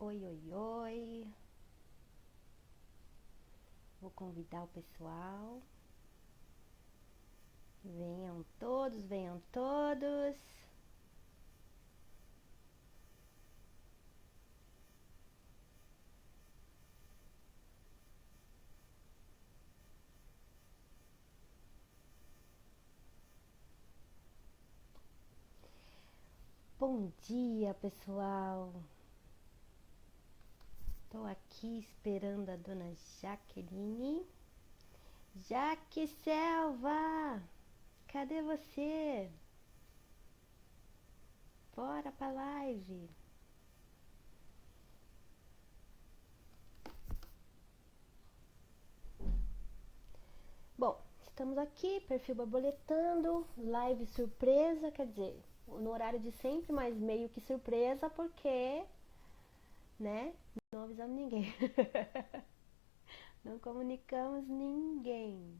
Oi, oi, oi. Vou convidar o pessoal. Venham todos, venham todos. Bom dia, pessoal. Tô aqui esperando a dona Jaqueline. Jaque Selva, cadê você? Bora pra live. Bom, estamos aqui, perfil borboletando, live surpresa, quer dizer, no horário de sempre, mas meio que surpresa, porque, né, não avisamos ninguém. Não comunicamos ninguém.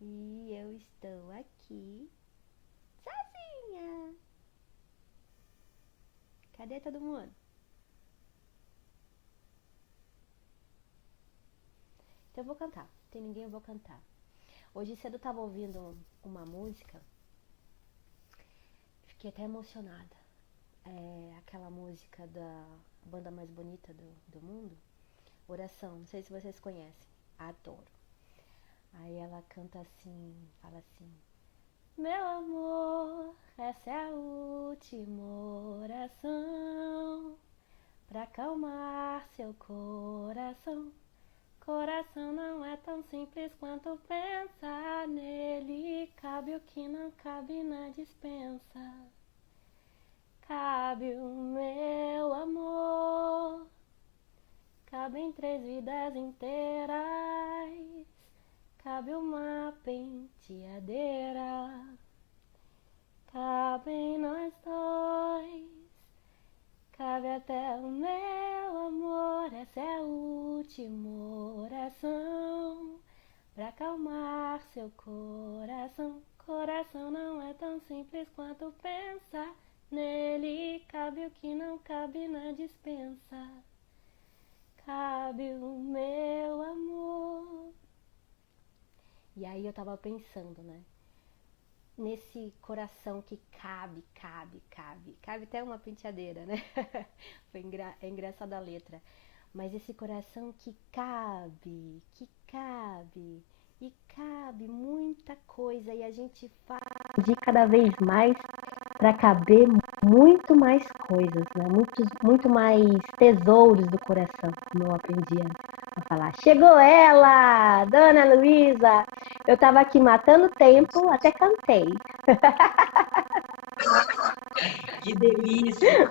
E eu estou aqui sozinha. Cadê todo mundo? Então eu vou cantar. Não tem ninguém, eu vou cantar. Hoje cedo eu tava ouvindo uma música. Fiquei até emocionada. É aquela música da banda mais bonita do mundo. Oração. Não sei se vocês conhecem. Adoro. Aí ela canta assim, fala assim: meu amor, essa é a última oração pra acalmar seu coração. Coração não é tão simples quanto pensar nele. Cabe o que não cabe na dispensa. Cabe o meu amor. Cabem 3 vidas inteiras. Cabe uma penteadeira. Cabem nós dois. Cabe até o meu amor. Essa é a última oração pra acalmar seu coração. Coração não é tão simples quanto pensar nele. Cabe o que não cabe na dispensa. Cabe o meu amor. E aí eu tava pensando, né? Nesse coração que cabe até uma penteadeira, né? É engraçada a letra. Mas esse coração e cabe muita coisa e a gente faz de cada vez mais para caber muito mais coisas, né? Muito mais tesouros do coração, como eu aprendi a falar. Chegou ela, Dona Luísa! Eu estava aqui matando tempo, até cantei. Que delícia!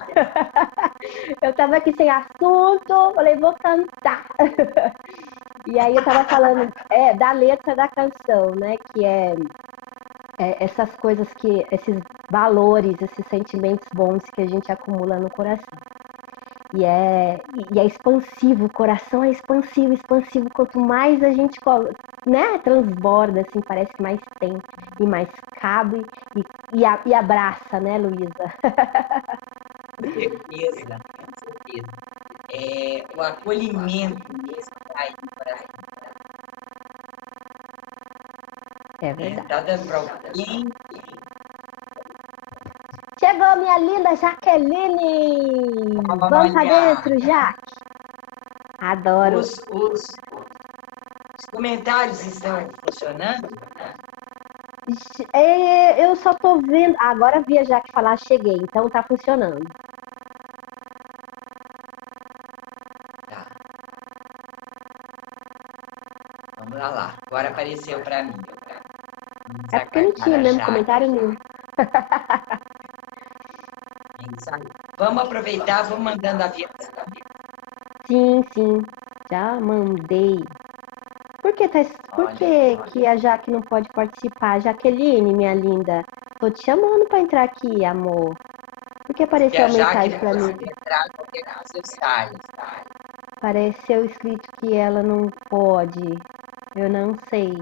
Eu estava aqui sem assunto, falei, vou cantar. E aí eu estava falando da letra da canção, né? Que essas coisas esses valores, esses sentimentos bons que a gente acumula no coração. E é expansivo, o coração é expansivo, expansivo. Quanto mais a gente, né, transborda, assim, parece que mais tem e mais cabe e abraça, né, Luísa? Com certeza, com certeza. O acolhimento que sai do coração, É né? verdade. Tá dando para alguém? Chegou minha linda Jaqueline! Vamos pra Olha, dentro, Jaque! Adoro. os comentários estão funcionando? Eu só tô vendo. Agora vi a Jaque falar, cheguei, então tá funcionando. Tá, vamos lá. Agora apareceu para mim. Vamos É porque não aguardar tinha a mesmo Jaque. comentário nenhum. É isso aí. Vamos aproveitar, vamos mandando a avião. Sim, sim, já mandei. Por Olha, que a Jaque não pode participar? Jaqueline, minha linda, tô te chamando pra entrar aqui, amor. Por que se apareceu a a Jaque mensagem não pra mim? conseguir entrar, qualquer coisa eu saio. Apareceu escrito que ela não pode. Eu não sei.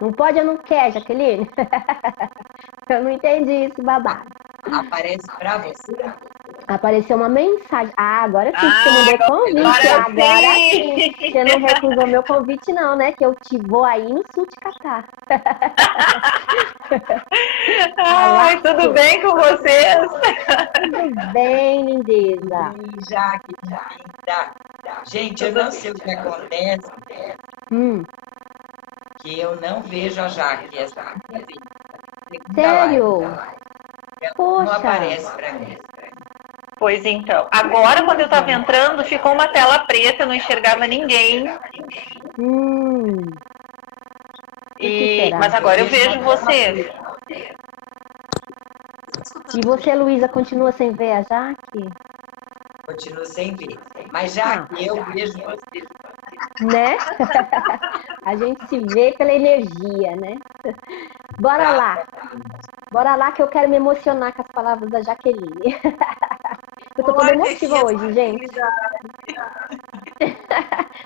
Não pode ou não quer, Jaqueline? Eu não entendi esse babado. Aparece para você? Apareceu uma mensagem. Ah, agora sim que você mandou o convite. Agora sim. Você não recusou meu convite, não, né? Que eu te vou aí no sul te catar. Ai, tudo bem com vocês? Tudo bem, lindeza. Bem, Jaque, linda. Gente, eu não sei o que acontece, que eu não vejo a Jaque essa segunda Sério? live. Ela não Poxa. aparece para mim. Pois então, agora quando eu estava entrando, ficou uma tela preta, eu não enxergava ninguém. Mas agora eu vejo vocês. E você, Luísa, continua sem ver a Jaque? Continuo sem ver. Mas Jaque, eu vejo você. Né? A gente se vê pela energia, né? Bora lá. Bora lá que eu quero me emocionar com as palavras da Jaqueline. Eu tô toda emotiva hoje, gente.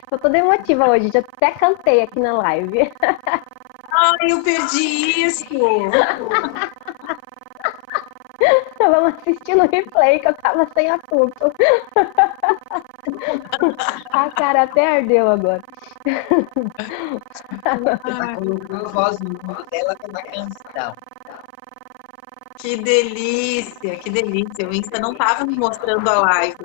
Tô toda emotiva hoje, já até cantei aqui na live. Ai, eu perdi isso! Vamos assistir no replay que eu tava sem assunto. A cara até ardeu agora. Ela colocou a voz no fundo dela pela canção. Que delícia, que delícia. O Insta não estava me mostrando a live.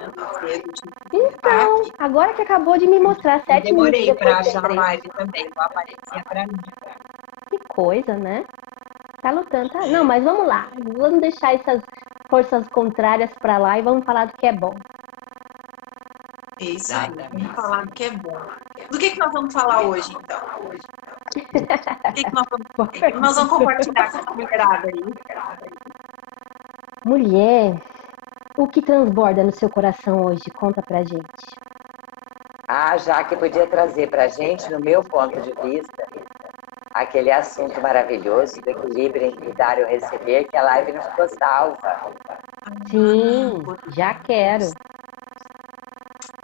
Então, agora que acabou de me mostrar 7 minutos Demorei depois. para achar a live também, não aparecia para mim. Que coisa, né? Tá lutando, tá? Não, mas vamos lá. Vamos deixar essas forças contrárias pra lá e vamos falar do que é bom. Isso aí, vamos falar do que é bom. Do que nós vamos falar hoje, então? O que nós vamos compartilhar com a mulherada aí? Mulher, o que transborda no seu coração hoje? Conta pra gente. Ah, já que podia trazer pra gente, no meu ponto de vista, aquele assunto maravilhoso do equilíbrio entre dar e receber, que a live não ficou salva. Sim, já quero.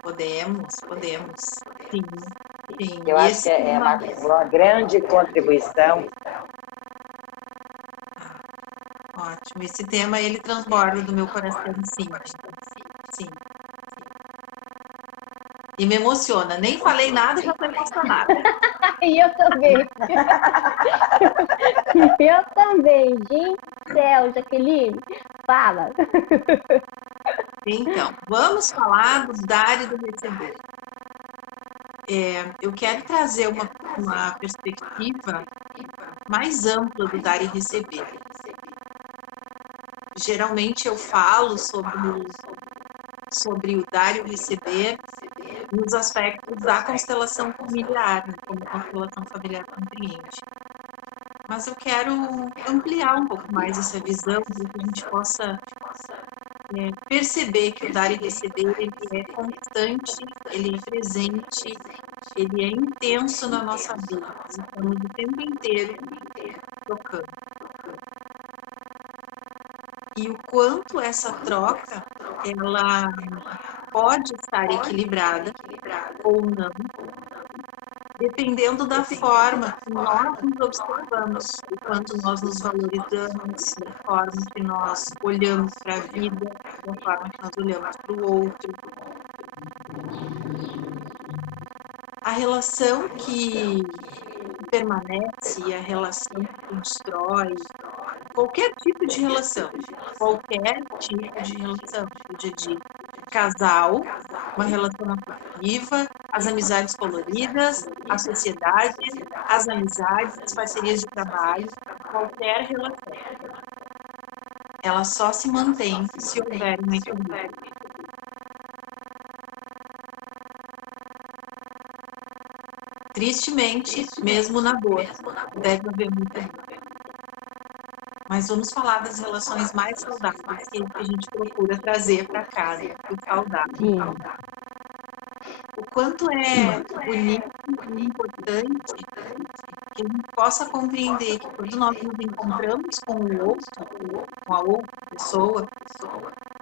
Podemos. Sim. Eu acho que é uma grande contribuição. Ótimo. Esse tema, ele transborda do meu coração, sim. E me emociona. Nem falei nada e já estou emocionada. E eu também. Eu também, gente do céu, Jaqueline. Fala. Então, vamos falar do dar e do receber. Eu quero trazer uma perspectiva mais ampla do dar e receber. Geralmente eu falo sobre o dar e o receber nos aspectos da constelação familiar, né, como a constelação familiar compreende. Mas eu quero ampliar um pouco mais essa visão para que a gente possa perceber que o dar e receber ele é constante, ele é presente, ele é intenso na nossa vida. Estamos o tempo inteiro trocando. E o quanto essa troca ela pode estar equilibrada ou não, dependendo da forma que nós nos observamos, o quanto nós nos valorizamos, da forma que nós olhamos para a vida, da forma que nós olhamos para o outro. A relação que permanece e a relação que constrói, qualquer tipo de relação, seja de casal, uma relação afetiva, as amizades coloridas, a sociedade, as amizades, as parcerias de trabalho, qualquer relação. Ela só se mantém se houver um equilíbrio. Tristemente, mesmo na dor, deve haver um equilíbrio. Mas vamos falar das relações mais saudáveis que a gente procura trazer para casa, o saudável. Sim. O quanto é bonito e importante que a gente possa compreender que quando nós nos encontramos com o outro, com a outra pessoa,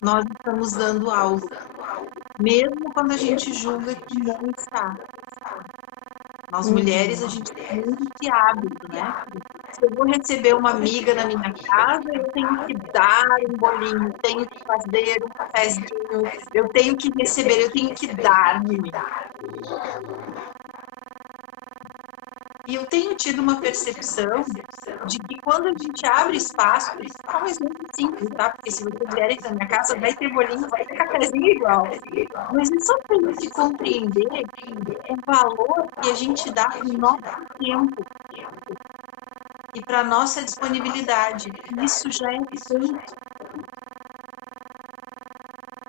nós estamos dando algo, mesmo quando a gente julga que não está. Nós mulheres, a gente tem muito esse hábito, né? Se eu vou receber uma amiga na minha casa, eu tenho que dar um bolinho, tenho que fazer um cafezinho, eu tenho que receber, eu tenho que dar, menina. E eu tenho tido uma percepção de que quando a gente abre espaço, vou dar um exemplo simples, tá? Porque se vocês vierem na minha casa, vai ter bolinho, vai ter cafezinho igual. Mas é só para a gente compreender o valor que a gente dá para o nosso tempo e para a nossa disponibilidade. Isso já é tanto.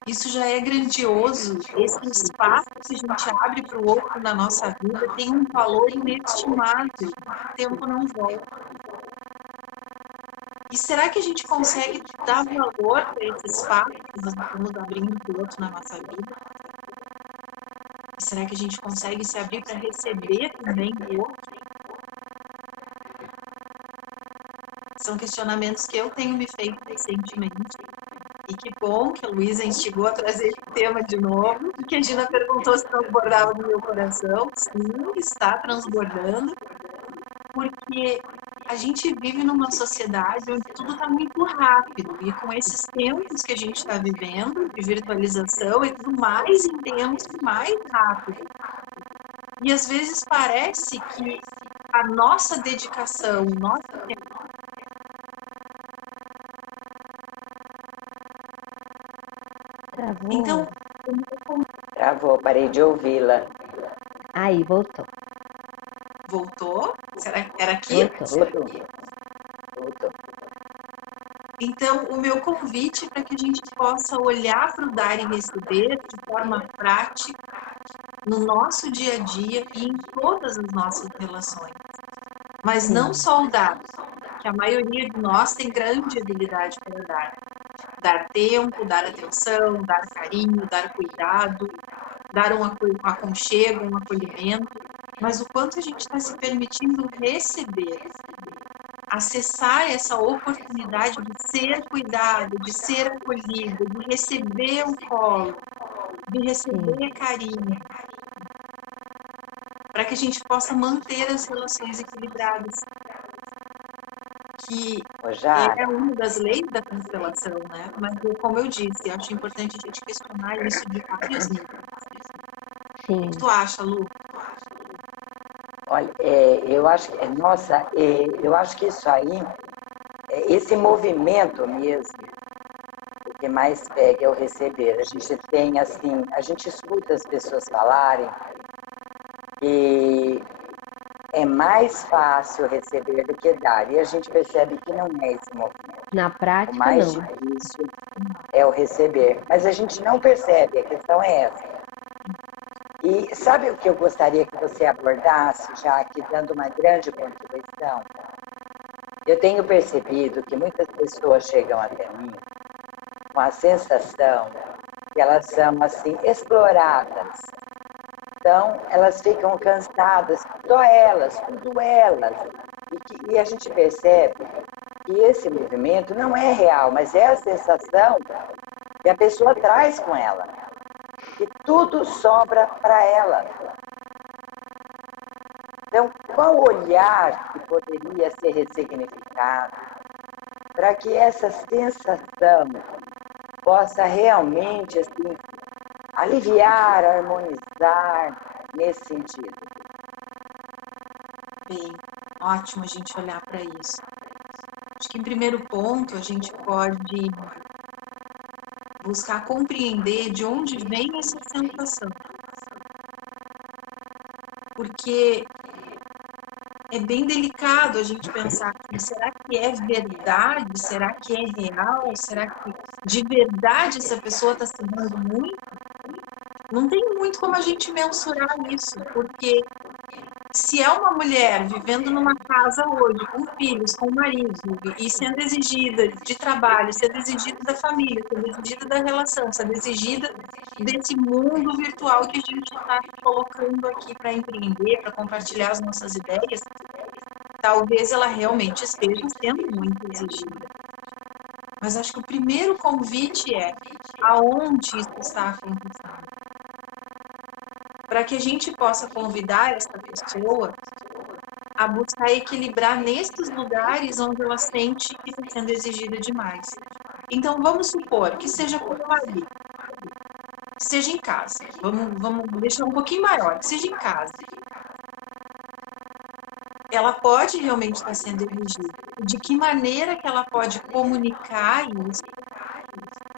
Isso já é grandioso. Esse espaço que a gente abre para o outro na nossa vida tem um valor inestimável. O tempo não volta. E será que a gente consegue dar valor para esse espaço que nós estamos abrindo para o outro na nossa vida? E será que a gente consegue se abrir para receber também do outro? São questionamentos que eu tenho me feito recentemente. E que bom que a Luísa instigou a trazer esse tema de novo, e que a Gina perguntou se transbordava no meu coração. Sim, está transbordando, porque a gente vive numa sociedade onde tudo está muito rápido, e com esses tempos que a gente está vivendo, de virtualização, é tudo mais intenso e mais rápido. E às vezes parece que a nossa dedicação, o nosso tempo, Travou. então, Travou, parei de ouvi-la. Aí, voltou. voltou? Será que era aqui? Voltou. Voltou. Então, o meu convite é para que a gente possa olhar para o dar e receber de forma prática no nosso dia a dia e em todas as nossas relações. Mas não só o dar, que a maioria de nós tem grande habilidade para dar. Dar tempo, dar atenção, dar carinho, dar cuidado, dar um aconchego, um acolhimento. Mas o quanto a gente está se permitindo receber, acessar essa oportunidade de ser cuidado, de ser acolhido, de receber o colo, de receber carinho, para que a gente possa manter as relações equilibradas, que é uma das leis da constelação, né? Mas, como eu disse, acho importante a gente questionar isso de vários níveis. Sim. O que tu acha, Lu? Olha, eu acho que, nossa, eu acho que isso aí, esse movimento mesmo, o que mais pega é o receber. A gente tem, assim, a gente escuta as pessoas falarem que é mais fácil receber do que dar, e a gente percebe que não é esse movimento. Na prática, o mais não. difícil é o receber, mas a gente não percebe, a questão é essa. E sabe o que eu gostaria que você abordasse, já aqui dando uma grande contribuição? Eu tenho percebido que muitas pessoas chegam até mim com a sensação que elas são, assim, exploradas. Então, elas ficam cansadas, só elas, tudo elas. E a gente percebe que esse movimento não é real, mas é a sensação que a pessoa traz com ela. Que tudo sobra para ela. Então, qual olhar que poderia ser ressignificado para que essa sensação possa realmente, assim, aliviar, harmonizar nesse sentido? Bem, ótimo a gente olhar para isso. Acho que, em primeiro ponto, a gente pode buscar compreender de onde vem essa sensação. Porque é bem delicado a gente pensar, será que é verdade? Será que é real? Será que de verdade essa pessoa está se dando muito? Não tem muito como a gente mensurar isso, porque se é uma mulher vivendo numa casa hoje, com filhos, com marido, e sendo exigida de trabalho, sendo exigida da família, sendo exigida da relação, sendo exigida desse mundo virtual que a gente está colocando aqui para empreender, para compartilhar as nossas ideias, talvez ela realmente esteja sendo muito exigida. Mas acho que o primeiro convite é aonde isso está acontecendo. para que a gente possa convidar essa pessoa a buscar equilibrar nesses lugares onde ela sente que está sendo exigida demais. Então, vamos supor que seja com o marido, que seja em casa. Vamos deixar um pouquinho maior, que seja em casa. Ela pode realmente estar sendo exigida. De que maneira que ela pode comunicar isso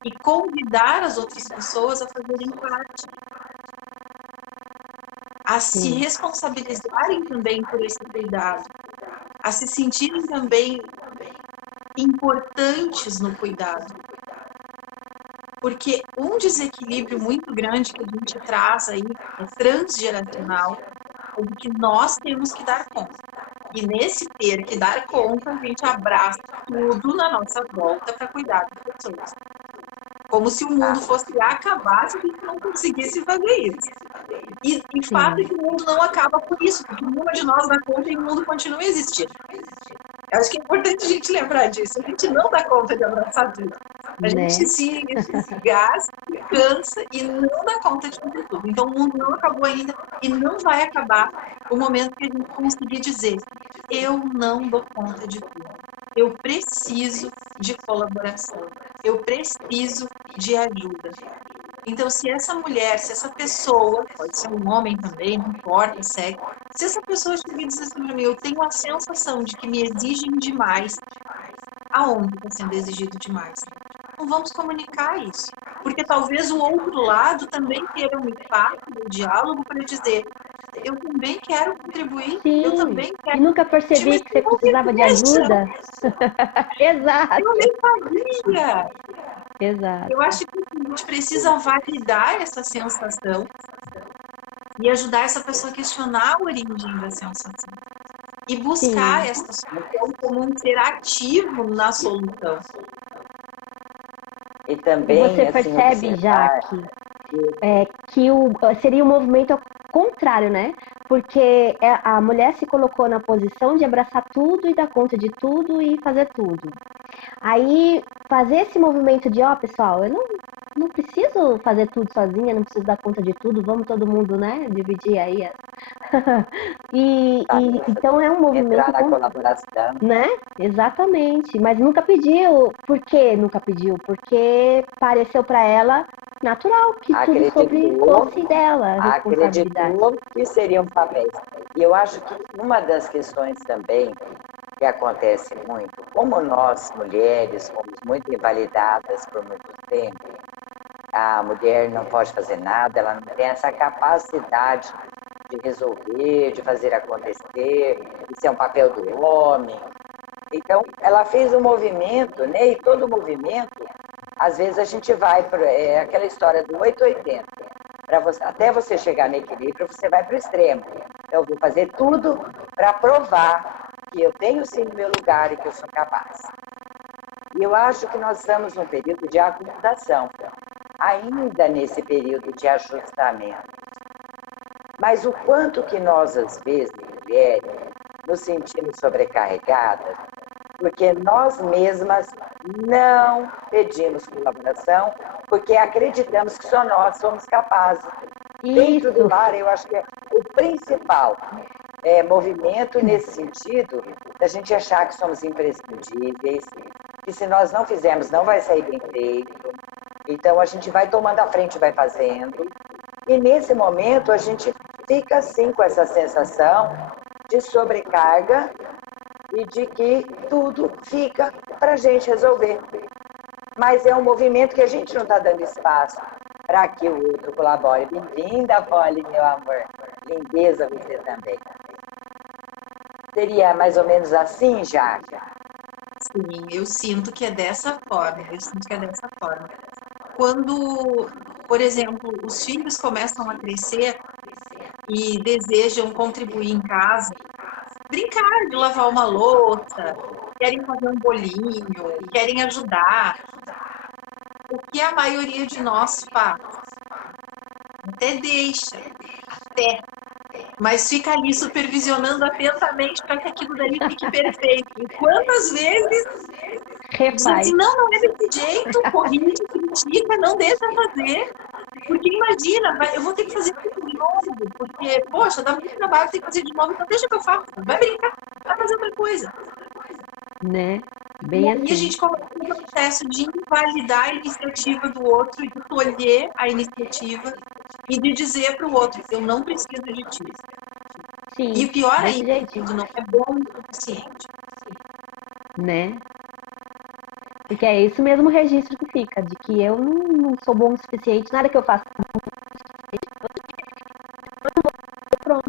e convidar as outras pessoas a fazerem parte, a se responsabilizarem também por esse cuidado, a se sentirem também importantes no cuidado. Porque um desequilíbrio muito grande que a gente traz aí é transgeracional, é de que nós temos que dar conta. E nesse ter que dar conta, a gente abraça tudo na nossa volta para cuidar das pessoas. Como se o mundo fosse acabar se a gente não conseguisse fazer isso. E fato é que o mundo não acaba por isso, porque nenhuma de nós dá conta e o mundo continua existindo. Eu acho que é importante a gente lembrar disso. A gente não dá conta de abraçar tudo. A gente se desgasta, cansa e não dá conta de fazer tudo. Então, o mundo não acabou ainda e não vai acabar o momento que a gente conseguir dizer: eu não dou conta de tudo. Eu preciso de colaboração. Eu preciso de ajuda. Então, se essa mulher, se essa pessoa, pode ser um homem também, não importa, segue, se essa pessoa chega e diz assim para mim: eu tenho a sensação de que me exigem demais, aonde está sendo exigido demais? Não vamos comunicar isso. Porque talvez o outro lado também queira um impacto no diálogo para dizer: eu também quero contribuir, eu também quero. E nunca percebi que você precisava de ajuda. Exato. Eu nem sabia. Exato. Eu acho que a gente precisa validar essa sensação e ajudar essa pessoa a questionar a origem da sensação. E buscar essa solução como um ser ativo na solução. E também, você percebe, Jaque, que seria um movimento contrário, né? Porque a mulher se colocou na posição de abraçar tudo e dar conta de tudo e fazer tudo. Aí, fazer esse movimento de, pessoal, eu não preciso fazer tudo sozinha, não preciso dar conta de tudo, vamos todo mundo, né, dividir aí. Então é um movimento... Entrar na colaboração. Né? Exatamente. Mas nunca pediu. Por que nunca pediu? Porque pareceu para ela natural que tudo fosse dela, a responsabilidade. Acreditou que seriam papéis. E eu acho que uma das questões também que acontece muito, como nós, mulheres, fomos muito invalidadas por muito tempo, a mulher não pode fazer nada, ela não tem essa capacidade de resolver, de fazer acontecer, isso é um papel do homem. Então, ela fez um movimento, né? E todo movimento, às vezes a gente vai para aquela história do 880. Até você chegar no equilíbrio, você vai para o extremo. Então, eu vou fazer tudo para provar que eu tenho sim o meu lugar e que eu sou capaz. E eu acho que nós estamos num período de acomodação, ainda nesse período de ajustamento. Mas o quanto que nós, às vezes, mulheres, nos sentimos sobrecarregadas, porque nós mesmas não pedimos colaboração, porque acreditamos que só nós somos capazes. Isso. Dentro do lar, eu acho que é o principal movimento nesse sentido, da gente achar que somos imprescindíveis, que se nós não fizermos, não vai sair bem feito. Então, a gente vai tomando a frente, vai fazendo. E nesse momento, a gente fica assim com essa sensação de sobrecarga e de que tudo fica para a gente resolver. Mas é um movimento que a gente não está dando espaço para que o outro colabore. Bem-vinda, Polly, meu amor. Lindeza você também. Seria mais ou menos assim, Jaque? Sim, eu sinto que é dessa forma. Quando, por exemplo, os filhos começam a crescer e desejam contribuir em casa, brincar de lavar uma louça, querem fazer um bolinho, querem ajudar. O que a maioria de nós faz? Até deixa, mas fica ali supervisionando atentamente para que aquilo dali fique perfeito. E quantas vezes diz assim: não é desse jeito, corrige, critica, não deixa fazer. Porque imagina, eu vou ter que fazer tudo de novo, porque, poxa, dá muito trabalho ter que fazer de novo, então deixa que eu faço. Vai brincar, vai fazer outra coisa. Né? E Bem aí a assim. gente começa um processo de invalidar a iniciativa do outro, de colher a iniciativa e de dizer para o outro, eu não preciso de ti. E Sim, o pior desse ainda, jeitinho, não é bom o suficiente. né? Porque é isso mesmo o registro que fica, de que eu não sou bom o suficiente, nada que eu faça pronto.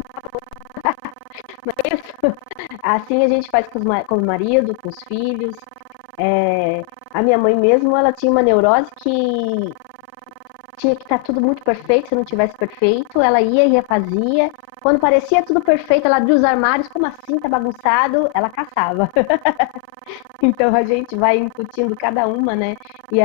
Não é isso? Assim a gente faz com o marido, com os filhos. A minha mãe mesmo, ela tinha uma neurose que tinha que estar tudo muito perfeito, se não tivesse perfeito, ela ia e refazia. Quando parecia tudo perfeito, ela abria os armários, como assim, tá bagunçado? Ela caçava. Então a gente vai incutindo cada uma, né? E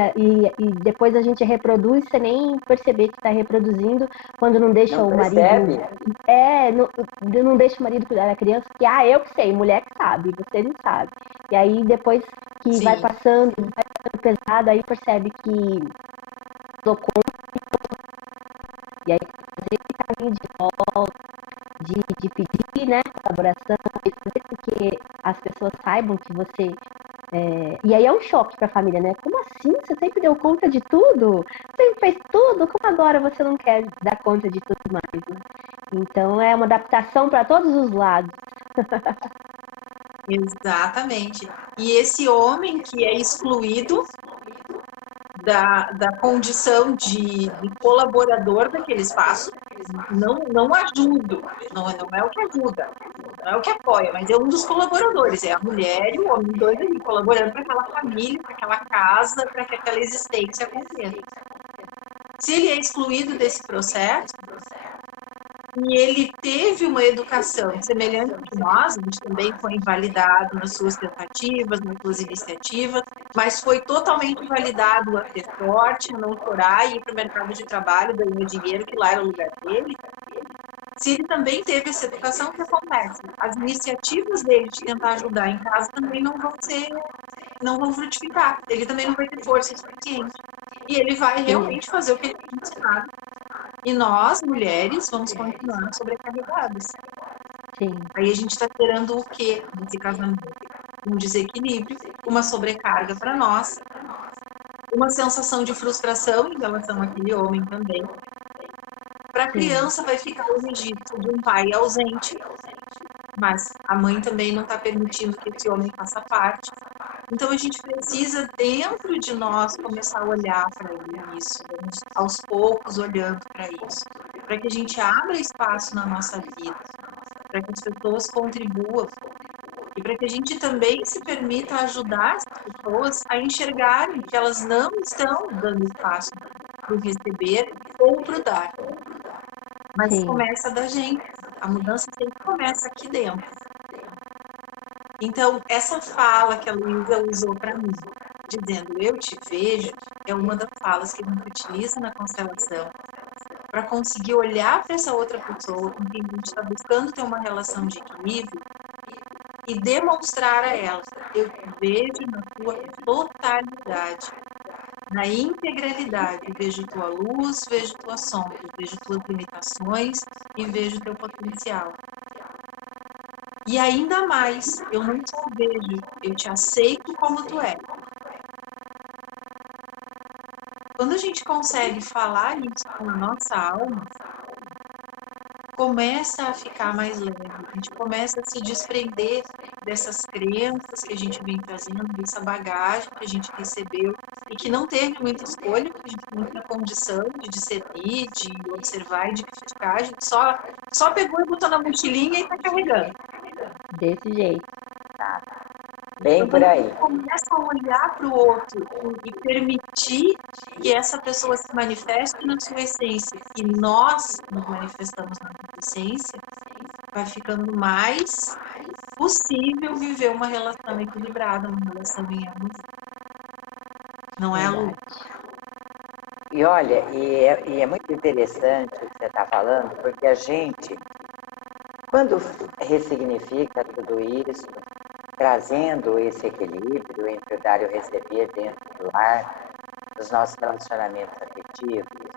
depois a gente reproduz sem nem perceber que está reproduzindo, quando não deixa Não o percebe? marido. Não deixa o marido cuidar da criança, porque, eu que sei, mulher que sabe, você não sabe. E aí depois que vai Sim, passando pesado, aí percebe que dou conta, e aí fazer esse caminho de volta, de pedir, né, colaboração, de fazer com que as pessoas saibam que você. E aí é um choque para a família, né? Como assim? Você sempre deu conta de tudo? Sempre fez tudo? Como agora você não quer dar conta de tudo mais, né? Então é uma adaptação para todos os lados. exatamente. E esse homem que é excluído da condição de colaborador daquele espaço, não ajuda, não é o que ajuda, não é o que apoia, mas é um dos colaboradores, é a mulher e o homem, dois ali, colaborando para aquela família, para aquela casa, para que aquela existência aconteça. Se ele é excluído desse processo, e ele teve uma educação semelhante de nós, a gente também foi invalidado nas suas tentativas, nas suas iniciativas, mas foi totalmente validado a ser forte, a não chorar e ir para o mercado de trabalho, ganhar dinheiro, que lá era o lugar dele. Se ele também teve essa educação, o que acontece? As iniciativas dele de tentar ajudar em casa também não vão frutificar. Ele também não vai ter força suficiente. E ele vai realmente fazer o que ele foi ensinado. E nós, mulheres, vamos continuar sobrecarregadas. Sim, Aí a gente está gerando o quê nesse casamento? Um desequilíbrio, uma sobrecarga para nós, uma sensação de frustração em relação àquele homem também. Para a sim, criança vai ficar o registro de um pai ausente, mas a mãe também não está permitindo que esse homem faça parte. Então a gente precisa, dentro de nós, começar a olhar para isso, vamos aos poucos olhando para isso, para que a gente abra espaço na nossa vida, para que as pessoas contribuam e para que a gente também se permita ajudar as pessoas a enxergarem que elas não estão dando espaço para o receber ou para o dar, mas sim, começa da gente. A mudança sempre começa aqui dentro. Então, essa fala que a Luísa usou para mim, dizendo eu te vejo, é uma das falas que a gente utiliza na constelação para conseguir olhar para essa outra pessoa com quem a gente está buscando ter uma relação de equilíbrio e demonstrar a ela, eu te vejo na tua totalidade, na integralidade, vejo tua luz, vejo tua sombra, vejo tuas limitações e vejo teu potencial. E ainda mais, eu não só vejo, eu te aceito como tu é. Quando a gente consegue falar isso com a nossa alma, começa a ficar mais leve, a gente começa a se desprender dessas crenças que a gente vem trazendo, dessa bagagem que a gente recebeu e que não teve muita escolha, porque a gente não tinha condição de discernir, de observar e de criticar, a gente só pegou e botou na mochilinha e está carregando. desse jeito. Bem Então, por quando a aí. gente começa a olhar para o outro e permitir que essa pessoa se manifeste na sua essência e nós nos manifestamos na nossa essência, vai ficando mais possível viver uma relação equilibrada, uma relação em harmonia. Não é, Lu? Verdade. E olha, e é muito interessante o que você está falando, porque a gente, quando ressignifica tudo isso, trazendo esse equilíbrio entre o dar e o receber dentro do lar, dos nossos relacionamentos afetivos,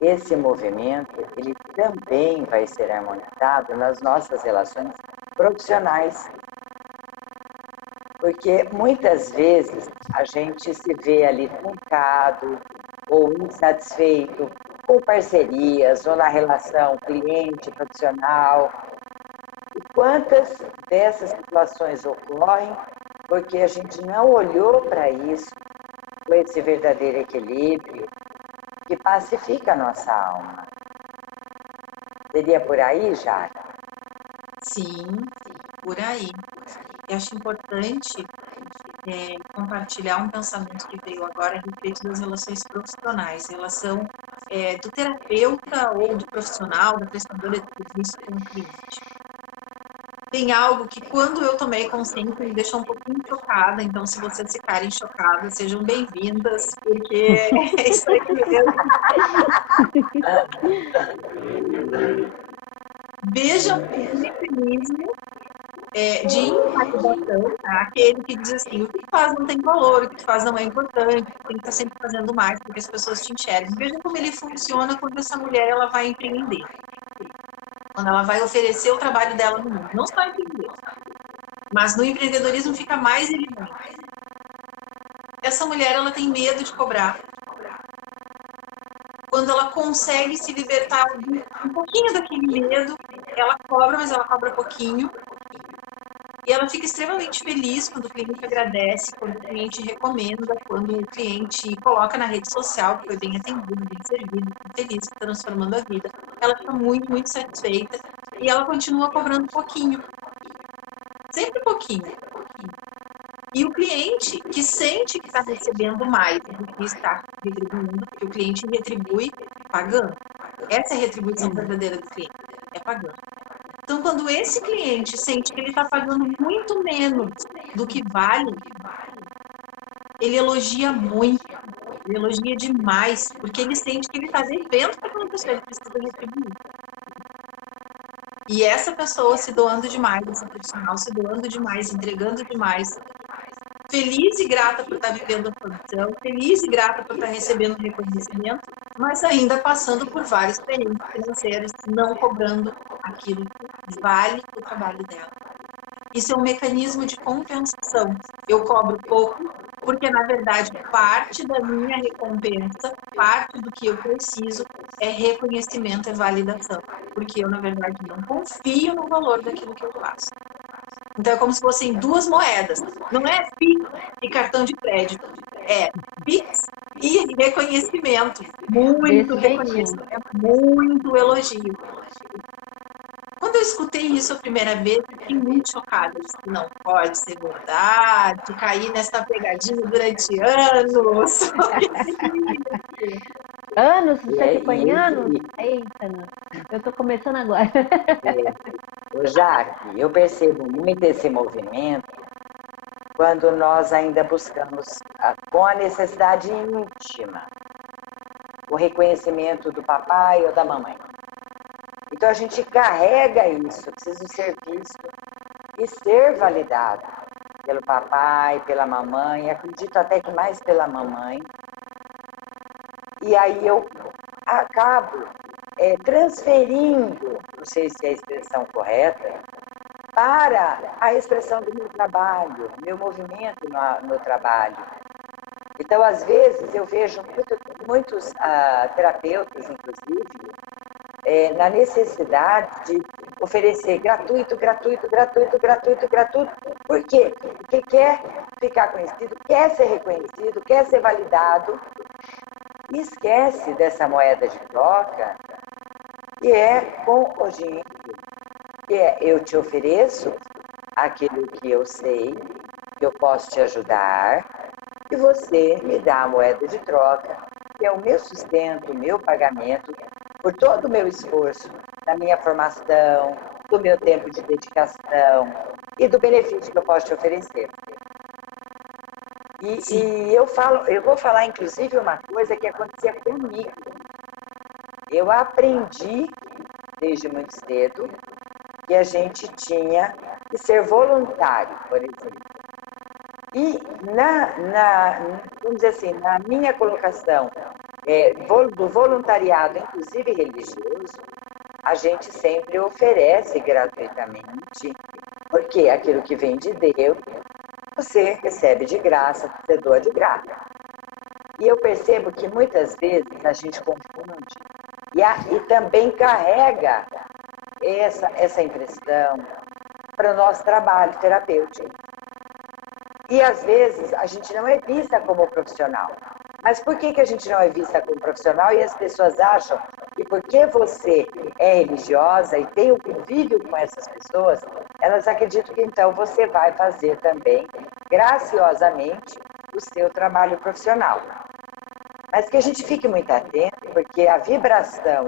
esse movimento, ele também vai ser harmonizado nas nossas relações profissionais. Porque muitas vezes a gente se vê ali truncado ou insatisfeito com parcerias ou na relação cliente-profissional. E quantas dessas situações ocorrem porque a gente não olhou para isso com esse verdadeiro equilíbrio que pacifica a nossa alma. Seria por aí, Jaque? Sim, por aí. Eu acho importante compartilhar um pensamento que veio agora a respeito das relações profissionais, relação do terapeuta ou do profissional, da prestadora de serviço com o cliente. Tem algo que, quando eu tomei consciência, me deixou um pouquinho chocada. Então, se vocês ficarem chocadas, sejam bem-vindas, porque é isso aí mesmo. Vejam o mecanismo de invalidação, tá? Aquele que diz assim, o que tu faz não tem valor, o que tu faz não é importante, tu tem que estar sempre fazendo mais porque as pessoas te enxergam. Veja como ele funciona quando essa mulher ela vai empreender. Quando ela vai oferecer o trabalho dela no mundo. Não só empreender, mas no empreendedorismo fica mais evidente. Essa mulher, ela tem medo de cobrar. Quando ela consegue se libertar um pouquinho daquele medo, ela cobra, mas ela cobra pouquinho. E ela fica extremamente feliz quando o cliente agradece, quando o cliente recomenda, quando o cliente coloca na rede social que foi bem atendido, bem servido, feliz, transformando a vida. Ela fica muito, muito satisfeita e ela continua cobrando pouquinho. Sempre pouquinho. E o cliente que sente que está recebendo mais do que está retribuindo, porque o cliente retribui pagando. Essa é a retribuição verdadeira do cliente, é pagando. Então, quando esse cliente sente que ele está pagando muito menos do que vale, ele elogia muito, ele elogia demais, porque ele sente que ele está devendo para aquela pessoa, ele precisa retribuir. E essa pessoa se doando demais, esse profissional se doando demais, entregando demais, feliz e grata por estar vivendo a produção, feliz e grata por estar recebendo reconhecimento, mas ainda passando por vários perrengues financeiros, não cobrando aquilo que vale o trabalho dela. Isso é um mecanismo de compensação. Eu cobro pouco, porque, na verdade, parte da minha recompensa, parte do que eu preciso é reconhecimento, é validação. Porque eu, na verdade, não confio no valor daquilo que eu faço. Então, é como se fossem duas moedas. Não é Pix e cartão de crédito. É Pix e reconhecimento. Muito reconhecimento, muito elogio. Quando eu escutei isso a primeira vez, eu fiquei muito chocada. Eu disse, não pode ser verdade, caí nessa pegadinha durante anos. Anos? Você ficou em anos? Eita, eu tô começando agora. Ô, Jaque, eu percebo muito esse movimento quando nós ainda buscamos com a necessidade íntima o reconhecimento do papai ou da mamãe. Então a gente carrega isso, eu preciso ser visto e ser validado pelo papai, pela mamãe, acredito até que mais pela mamãe. E aí eu acabo transferindo, não sei se é a expressão correta, para a expressão do meu trabalho, meu movimento no trabalho. Então, às vezes, eu vejo muitos terapeutas, inclusive, na necessidade de oferecer gratuito. Por quê? Porque quer ficar conhecido, quer ser reconhecido, quer ser validado, e esquece dessa moeda de troca, que é com o dinheiro, que é eu te ofereço aquilo que eu sei, que eu posso te ajudar, e você me dá a moeda de troca, que é o meu sustento, o meu pagamento, por todo o meu esforço, da minha formação, do meu tempo de dedicação e do benefício que eu posso te oferecer. E eu vou falar inclusive uma coisa que acontecia comigo. Eu aprendi desde muito cedo que a gente tinha que ser voluntário, por exemplo. E vamos dizer assim, na minha colocação do voluntariado, inclusive religioso, a gente sempre oferece gratuitamente, porque aquilo que vem de Deus, você recebe de graça, você doa de graça. E eu percebo que muitas vezes a gente confunde e também carrega essa impressão para o nosso trabalho terapêutico. E às vezes a gente não é vista como profissional. Mas por que a gente não é vista como profissional e as pessoas acham que porque você é religiosa e tem o convívio com essas pessoas, elas acreditam que então você vai fazer também, graciosamente, o seu trabalho profissional. Mas que a gente fique muito atento, porque a vibração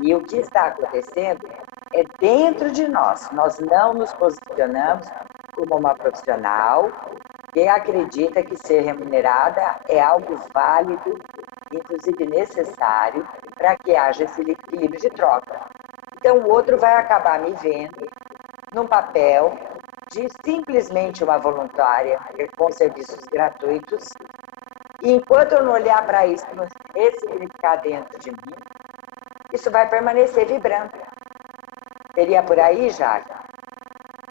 e o que está acontecendo é dentro de nós. Nós não nos posicionamos como uma profissional que acredita que ser remunerada é algo válido, inclusive necessário, para que haja esse equilíbrio de troca. Então, o outro vai acabar me vendo num papel de simplesmente uma voluntária com serviços gratuitos. E enquanto eu não olhar para isso, não ressignificar dentro de mim, isso vai permanecer vibrando. Seria por aí, Jaque?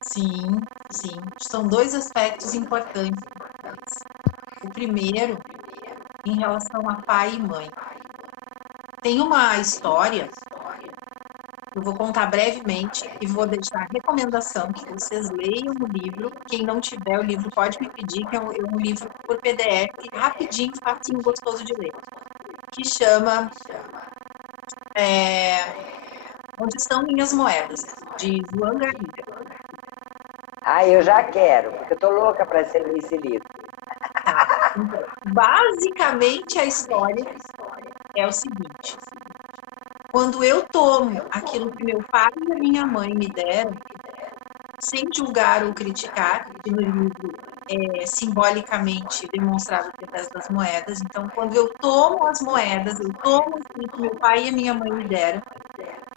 Sim, sim. São dois aspectos importantes. O primeiro, em relação a pai e mãe. Tem uma história, eu vou contar brevemente e vou deixar a recomendação que vocês leiam o livro. Quem não tiver o livro pode me pedir, que é um livro por PDF, rapidinho, facinho, gostoso de ler, que chama Onde Estão Minhas Moedas, de João Garriga. Eu já quero, porque eu estou louca para ler esse livro. Tá. Então, basicamente, a história é o seguinte. Quando eu tomo aquilo que meu pai e a minha mãe me deram, sem julgar ou criticar, que no livro é simbolicamente demonstrado através das moedas. Então, quando eu tomo as moedas, eu tomo aquilo que meu pai e a minha mãe me deram,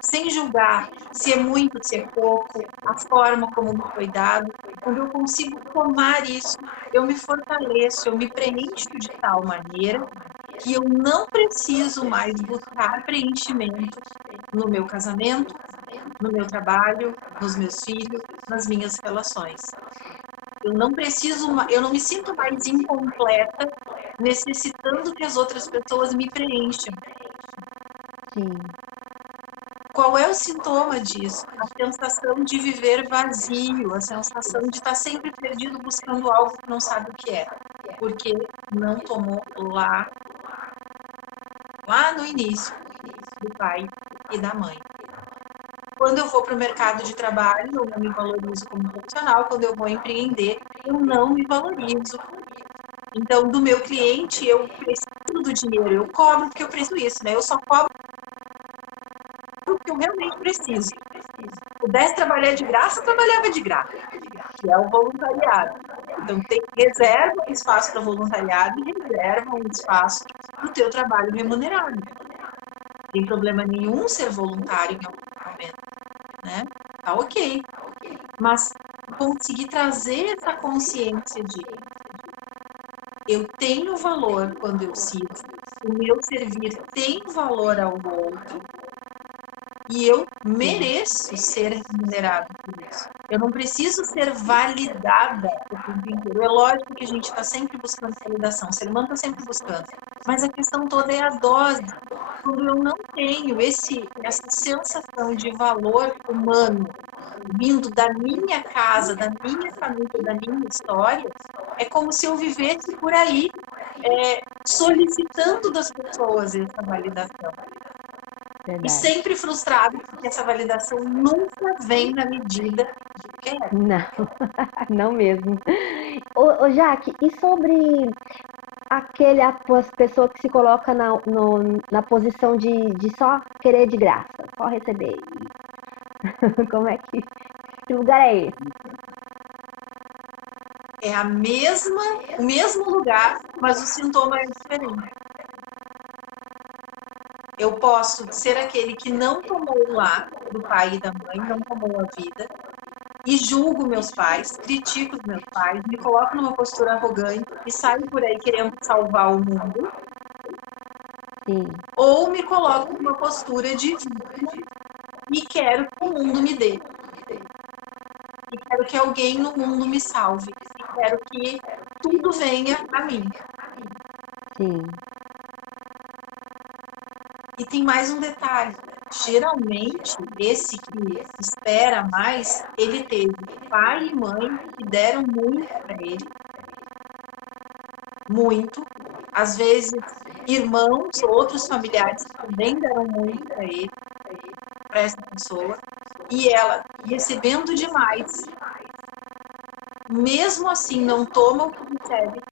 sem julgar se é muito, se é pouco, a forma como me foi dado. Quando eu consigo tomar isso, eu me fortaleço, eu me preencho de tal maneira que eu não preciso mais buscar preenchimento no meu casamento, no meu trabalho, nos meus filhos, nas minhas relações. Eu não me sinto mais incompleta, necessitando que as outras pessoas me preencham. Sim. Qual é o sintoma disso? A sensação de viver vazio, a sensação de estar sempre perdido buscando algo que não sabe o que é, porque não tomou lá no início, do pai e da mãe. Quando eu vou para o mercado de trabalho, eu não me valorizo como profissional. Quando eu vou empreender, eu não me valorizo. Então, do meu cliente, eu preciso do dinheiro, eu cobro porque eu preciso disso, né? Eu só cobro porque eu realmente preciso. Se pudesse trabalhar de graça, eu trabalhava de graça, que é o voluntariado. Então, reserva um espaço para voluntariado e reserva um espaço para o teu trabalho remunerado. Não tem problema nenhum ser voluntário em algum momento, né? Tá ok. Mas conseguir trazer essa consciência de eu tenho valor quando eu sirvo, o meu servir tem valor ao outro e eu mereço ser remunerado por isso. Eu não preciso ser validada o tempo inteiro. É lógico que a gente está sempre buscando validação, o ser humano está sempre buscando. Mas a questão toda é a dose. Quando eu não tenho essa sensação de valor humano vindo da minha casa, da minha família, da minha história, é como se eu vivesse por aí solicitando das pessoas essa validação. Verdade. E sempre frustrado, porque essa validação nunca vem na medida que é. Não, não mesmo. Ô Jaque, e sobre as pessoas que se colocam na posição de só querer de graça, só receber? Como é que lugar é esse? É o mesmo lugar, mas o sintoma é diferente. Eu posso ser aquele que não tomou lá do pai e da mãe, não tomou a vida, e julgo meus pais, critico os meus pais, me coloco numa postura arrogante e saio por aí querendo salvar o mundo. Sim, ou me coloco numa postura de vítima e quero que o mundo me dê. E quero que alguém no mundo me salve. E quero que tudo venha a mim. sim, E tem mais um detalhe. Geralmente, esse que espera mais, ele teve pai e mãe que deram muito para ele. Muito. Às vezes, irmãos, outros familiares também deram muito para ele, para essa pessoa. E ela, recebendo demais, mesmo assim não toma o que recebe,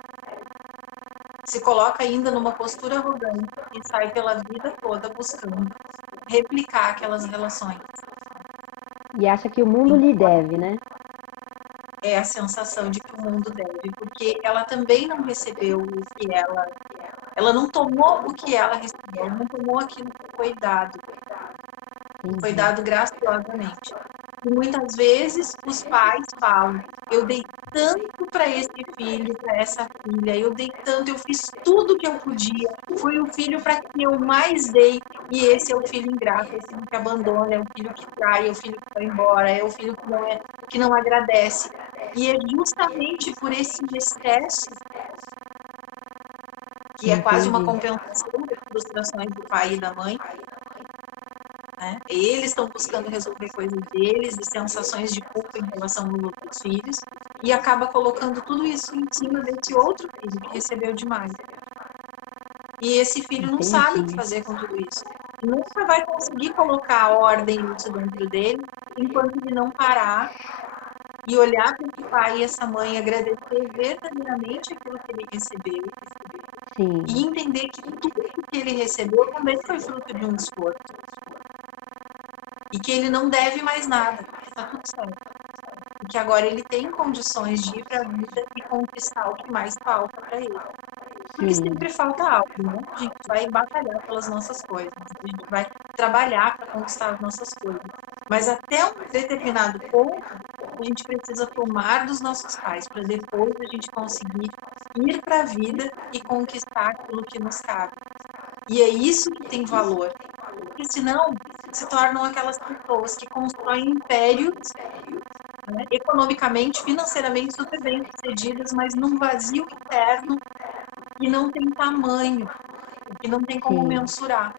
se coloca ainda numa postura arrogante e sai pela vida toda buscando replicar aquelas relações. e acha que o mundo lhe deve, né? É a sensação de que o mundo deve, porque ela também não recebeu o que ela não tomou o que ela recebeu, ela não tomou aquilo que foi Entendi. dado graciosamente. E muitas vezes os pais falam: eu dei tanto para esse filho, para essa filha, eu dei tanto, eu fiz tudo que eu podia, foi o filho para quem eu mais dei, e esse é o filho ingrato, é o filho que abandona, é o filho que trai, é o filho que vai embora, é o filho que não agradece. E é justamente por esse excesso, que é quase uma Entendi. compensação das frustrações do pai e da mãe, né? Eles estão buscando resolver coisas deles e sensações de culpa em relação aos outros filhos, e acaba colocando tudo isso em cima desse outro filho que recebeu demais. E esse filho não sabe o que Entendi. fazer com tudo isso. Nunca vai conseguir colocar ordem nisso dentro dele enquanto ele não parar e olhar para esse pai e essa mãe e agradecer verdadeiramente aquilo que ele recebeu Sim, e entender que tudo que ele recebeu também foi fruto de um esforço. E que ele não deve mais nada, que está tudo certo. E que agora ele tem condições de ir para a vida e conquistar o que mais falta para ele. Porque sim, sempre falta algo, né? A gente vai batalhar pelas nossas coisas, a gente vai trabalhar para conquistar as nossas coisas. Mas até um determinado ponto, a gente precisa tomar dos nossos pais para depois a gente conseguir ir para a vida e conquistar aquilo que nos cabe. E é isso que tem valor. Porque senão se tornam aquelas pessoas que constroem impérios, né, economicamente, financeiramente super bem sucedidas, mas num vazio interno que não tem tamanho, que não tem como sim, mensurar.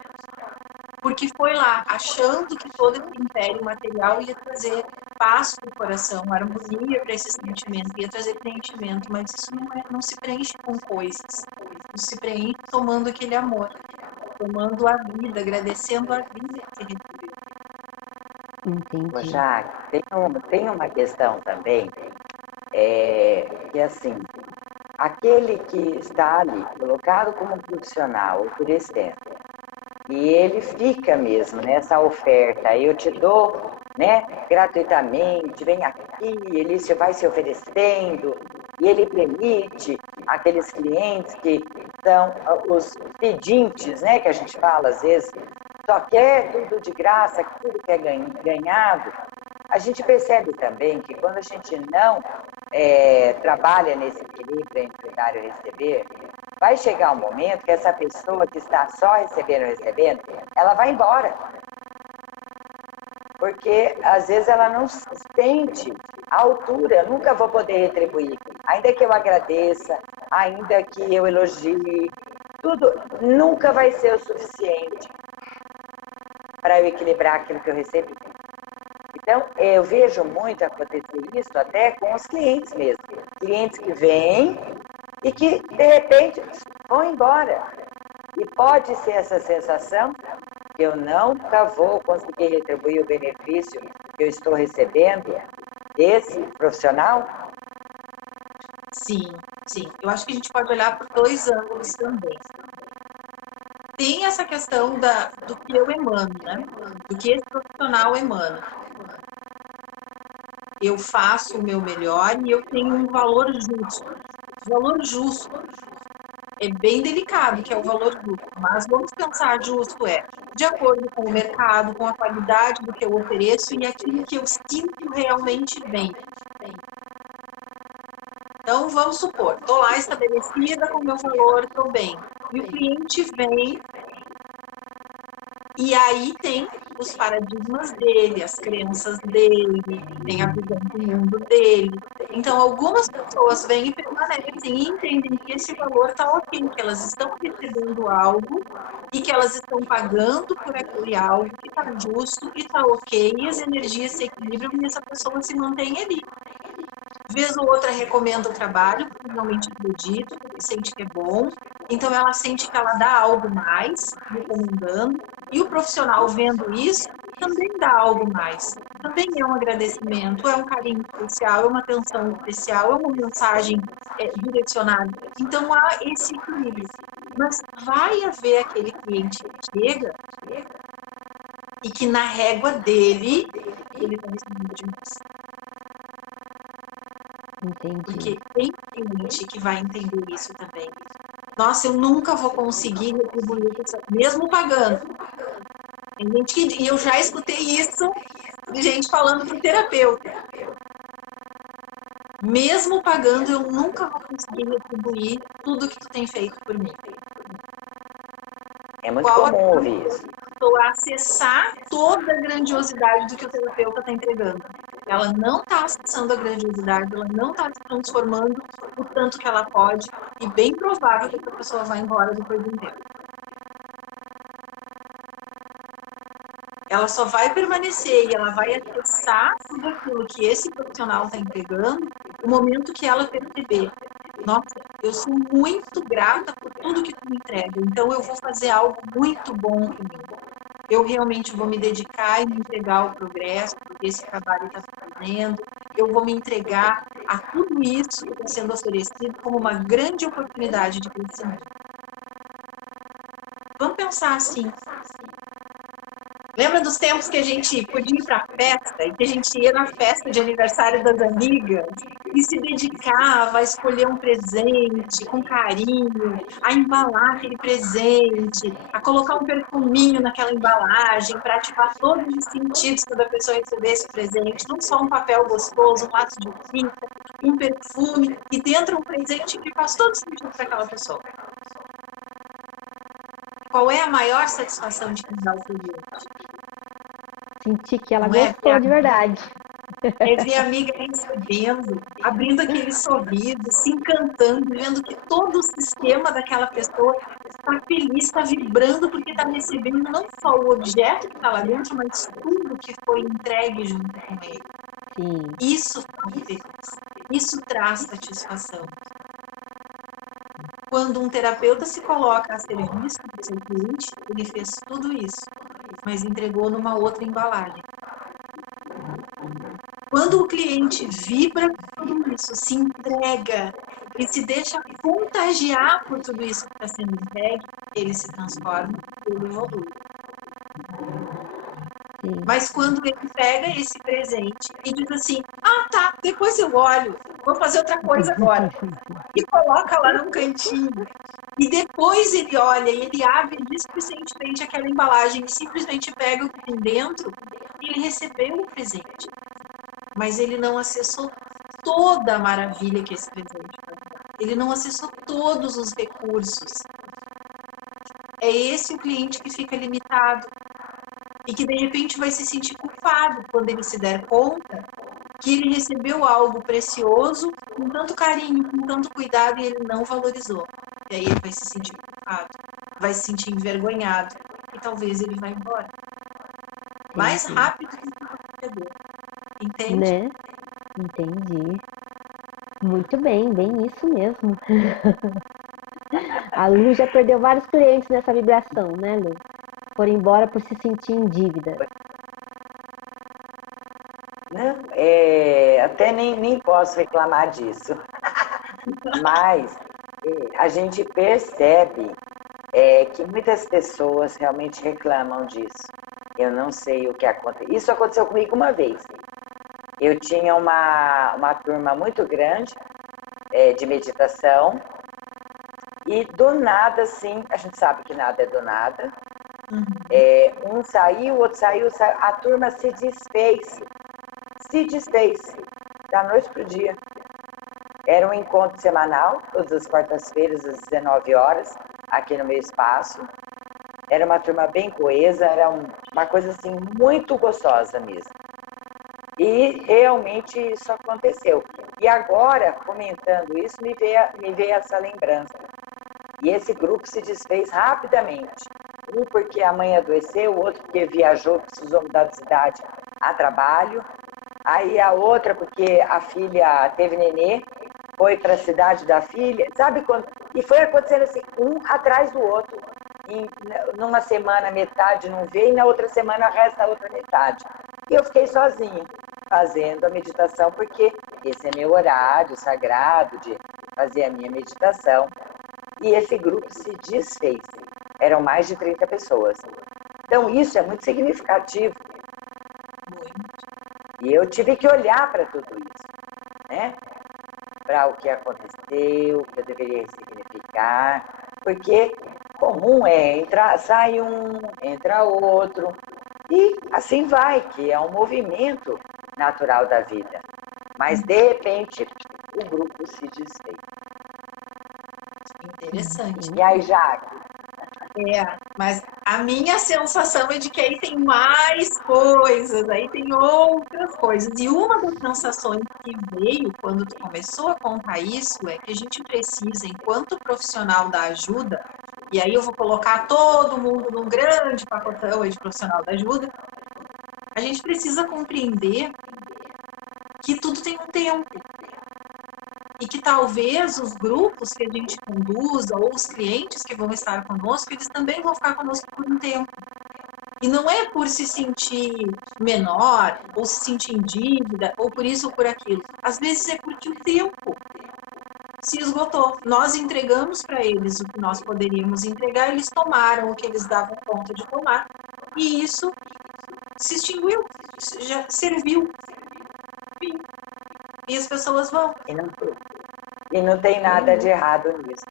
Porque foi lá, achando que todo esse império material ia trazer paz para o coração, harmonia para esse sentimento, ia trazer preenchimento, mas isso não se preenche com coisas. Isso se preenche tomando aquele amor, tomando a vida, agradecendo a vida que se recebeu. Ô, entendi. Jaque, tem uma questão também, que assim, aquele que está ali colocado como profissional oferecendo, e ele fica mesmo nessa oferta, eu te dou, né, gratuitamente, vem aqui, ele vai se oferecendo, e ele permite aqueles clientes que são os pedintes, né, que a gente fala às vezes, só quer tudo de graça, tudo que é ganhado. A gente percebe também que quando a gente não trabalha nesse equilíbrio entre dar e receber, vai chegar um momento que essa pessoa que está só recebendo, ela vai embora. Porque às vezes ela não se sente à altura, eu nunca vou poder retribuir. Ainda que eu agradeça, ainda que eu elogie, tudo nunca vai ser o suficiente para eu equilibrar aquilo que eu recebi. Então, eu vejo muito acontecer isso até com os clientes mesmo. Clientes que vêm e que, de repente, vão embora. E pode ser essa sensação que eu nunca vou conseguir retribuir o benefício que eu estou recebendo desse profissional. Sim, sim. Eu acho que a gente pode olhar por dois ângulos também. Tem essa questão do que eu emano, né? Do que esse profissional emana. Eu faço o meu melhor e eu tenho um valor justo. O valor justo é bem delicado, que é o valor justo. Mas vamos pensar justo de acordo com o mercado, com a qualidade do que eu ofereço e aquilo que eu sinto realmente bem. Então, vamos supor, estou lá estabelecida com o meu valor, estou bem. E o cliente vem E aí tem os paradigmas dele, as crenças dele, tem a visão do mundo dele. Então, algumas pessoas vêm e permanecem e entendem que esse valor está ok, que elas estão recebendo algo e que elas estão pagando por aquele algo que está justo e está ok, e as energias se equilibram e essa pessoa se mantém ali. Vez ou outra recomenda o trabalho, porque realmente acredita, porque sente que é bom. Então, ela sente que ela dá algo mais, recomendando. E o profissional, vendo isso, também dá algo mais. Também é um agradecimento, é um carinho especial, é uma atenção especial, é uma mensagem direcionada. Então, há esse equilíbrio. Mas vai haver aquele cliente que chega e que na régua dele, ele está recebendo demais. Entendi. Porque tem cliente que vai entender isso também. Nossa, eu nunca vou conseguir retribuir isso, mesmo pagando. Tem gente que, e eu já escutei isso de gente falando para o terapeuta. Mesmo pagando, eu nunca vou conseguir retribuir tudo que tu tem feito por mim. É muito Qual a comum ouvir isso. pessoa acessar toda a grandiosidade do que o terapeuta está entregando? Ela não está acessando a grandiosidade, ela não está se transformando o tanto que ela pode, e bem provável que essa pessoa vai embora depois de um tempo. Ela só vai permanecer e ela vai acessar tudo aquilo que esse profissional está entregando no momento que ela perceber. Nossa, eu sou muito grata por tudo que tu me entrega, então eu vou fazer algo muito bom comigo. Eu realmente vou me dedicar e me entregar ao progresso que esse trabalho está fazendo. Eu vou me entregar a tudo isso que está sendo oferecido como uma grande oportunidade de crescimento. Vamos pensar assim. Lembra dos tempos que a gente podia ir para a festa e que a gente ia na festa de aniversário das amigas e se dedicava a escolher um presente com carinho, a embalar aquele presente, a colocar um perfuminho naquela embalagem para ativar todos os sentidos quando a pessoa recebesse o presente, não só um papel gostoso, um laço de fita, um perfume, e dentro um presente que faz todo sentido para aquela pessoa. Qual é a maior satisfação de quem dá o presente? Senti que ela Não é? gostou de verdade. É ver a amiga recebendo, abrindo aquele sorriso, se encantando, vendo que todo o sistema daquela pessoa está feliz, está vibrando, porque está recebendo não só o objeto que está lá dentro, mas tudo que foi entregue junto com ele. Sim. Isso faz feliz. Isso traz satisfação. Quando um terapeuta se coloca a serviço do seu cliente, ele fez tudo isso, mas entregou numa outra embalagem. Quando o cliente vibra por tudo isso, se entrega e se deixa contagiar por tudo isso que está sendo entregue, ele se transforma, ele evolui. Sim. Mas quando ele pega esse presente e diz assim, ah tá, depois eu olho, vou fazer outra coisa agora, e coloca lá num cantinho, e depois ele olha e ele abre displicentemente aquela embalagem e simplesmente pega o que tem dentro, ele recebeu o presente. Mas ele não acessou toda a maravilha que esse presente pode dar. Ele não acessou todos os recursos. É esse o cliente que fica limitado e que, de repente, vai se sentir culpado quando ele se der conta que ele recebeu algo precioso com tanto carinho, com tanto cuidado, e ele não valorizou. E aí ele vai se sentir culpado, vai se sentir envergonhado e talvez ele vá embora. Mais rápido do que ele recebeu. Entende? Né? Entendi. Muito bem, bem isso mesmo. A Lu já perdeu vários clientes nessa vibração, né, Lu? Foram embora por se sentir em dívida. Não, até nem posso reclamar disso. Mas a gente percebe que muitas pessoas realmente reclamam disso. Eu não sei o que aconteceu. Isso aconteceu comigo uma vez. Eu tinha uma turma muito grande de meditação e do nada, assim, a gente sabe que nada é do nada. Um saiu, o outro saiu, a turma se desfez da noite para o dia. Era um encontro semanal, todas as quartas-feiras, às 19 horas, aqui no meu espaço. Era uma turma bem coesa, era uma coisa assim muito gostosa mesmo. E realmente isso aconteceu. E agora, comentando isso, me veio essa lembrança. E esse grupo se desfez rapidamente. Um porque a mãe adoeceu, o outro porque viajou, precisou mudar de cidade a trabalho. Aí a outra porque a filha teve nenê, foi para a cidade da filha. Sabe quando? E foi acontecendo assim, um atrás do outro. Numa semana metade não veio, e na outra semana resta a outra metade. E eu fiquei sozinha, fazendo a meditação, porque esse é meu horário sagrado de fazer a minha meditação. E esse grupo se desfez. Eram mais de 30 pessoas. Então, isso é muito significativo. E eu tive que olhar para tudo isso, né? Para o que aconteceu, o que eu deveria significar, porque comum é entrar, sai um, entra outro, e assim vai, que é um movimento natural da vida. Mas, de repente, o grupo se desfez. Interessante. E aí, Jaque? Mas a minha sensação é de que aí tem mais coisas, aí tem outras coisas. E uma das sensações que veio quando tu começou a contar isso é que a gente precisa, enquanto profissional da ajuda, e aí eu vou colocar todo mundo num grande pacotão aí de profissional da ajuda, a gente precisa compreender que tudo tem um tempo. E que talvez os grupos que a gente conduza ou os clientes que vão estar conosco, eles também vão ficar conosco por um tempo. E não é por se sentir menor, ou se sentir em dívida, ou por isso ou por aquilo. Às vezes é porque o tempo se esgotou. Nós entregamos para eles o que nós poderíamos entregar, eles tomaram o que eles davam conta de tomar, e isso se extinguiu, já serviu. Enfim. E as pessoas vão. E não tem nada de errado nisso.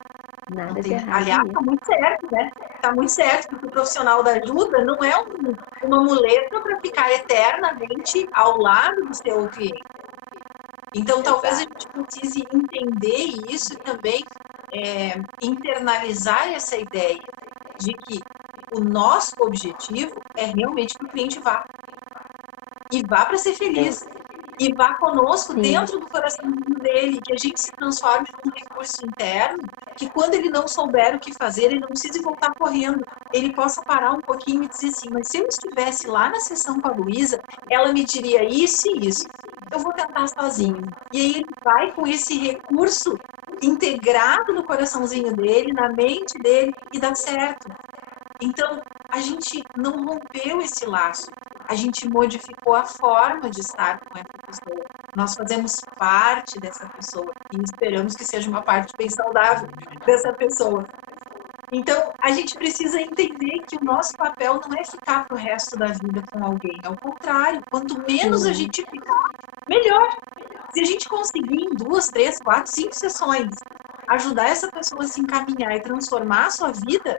Nada de errado. Aliás, está muito certo, né? Está muito certo, porque o profissional da ajuda não é uma muleta para ficar eternamente ao lado do seu cliente. Então, talvez a gente precise entender isso e também internalizar essa ideia de que o nosso objetivo é realmente que o cliente vá. E vá para ser feliz. E vá conosco dentro do coraçãozinho dele, que a gente se transforme num recurso interno, que quando ele não souber o que fazer, ele não precise voltar correndo, ele possa parar um pouquinho e dizer assim, mas se eu estivesse lá na sessão com a Luísa, ela me diria isso e isso, eu vou tentar sozinho. E aí ele vai com esse recurso integrado no coraçãozinho dele, na mente dele, e dá certo. Então, a gente não rompeu esse laço, a gente modificou a forma de estar com essa pessoa. Nós fazemos parte dessa pessoa e esperamos que seja uma parte bem saudável dessa pessoa. Então, a gente precisa entender que o nosso papel não é ficar pro resto da vida com alguém. Ao contrário, quanto menos a gente ficar, melhor. Se a gente conseguir em 2, 3, 4, 5 sessões ajudar essa pessoa a se encaminhar e transformar a sua vida,